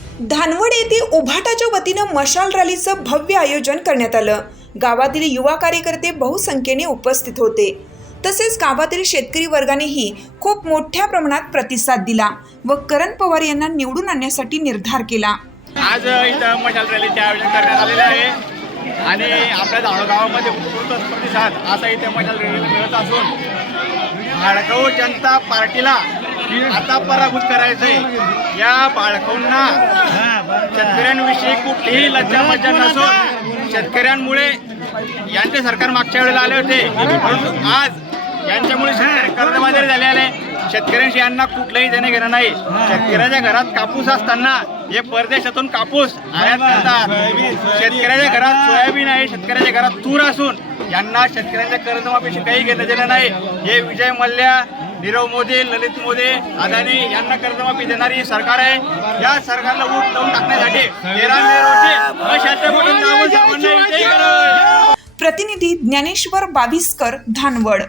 धानवड येथे उभाटाच्या वतीनं मशाल रॅलीचं भव्य आयोजन करण्यात आलं. गावातील युवा कार्यकर्ते बहुसंख्येने उपस्थित होते. तसेच गावातील शेतकरी वर्गानेही खूप मोठ्या प्रमाणात प्रतिसाद दिला व करण पवार यांना निवडून आणण्यासाठी निर्धार केला. आज इथं मशाल रॅलीचे आयोजन करण्यात आलेले आहे. आणि आपल्या धावण गावामध्ये उत्स्फूर्त प्रतिसाद असा इथे मशाल रॅली मिळत असून भाडकाऊ जनता पार्टीला आता पराभूत करायचंय. या बाळकांना शेतकऱ्यांविषयी कुठलीही लज्जामज्जा नसून शेतकऱ्यांमुळे यांचे सरकार मागच्या वेळेला आले होते. परंतु आज यांच्यामुळे कर्जबाजारी झाले आले शेतकऱ्यांशी यांना कुठलंही देणे घेणं नाही. शेतकऱ्याच्या घरात कापूस असताना हे परदेशातून कापूस आयात करतात. शेतकऱ्याच्या घरात सोयाबीन आहे शेतकऱ्याच्या घरात तूर असून यांना शेतकऱ्यांच्या कर्जमाफीशी काही घेणं देणं नाही. हे विजय मल्ल्या नीरव मोदी ललित मोदी अदानी यांना कर्जमाफी देणारी ही सरकार आहे. या सरकारला ऊट लावून टाकण्यासाठी तेरा मे रोजी प्रतिनिधी ज्ञानेश्वर बाविस्कर धानवड.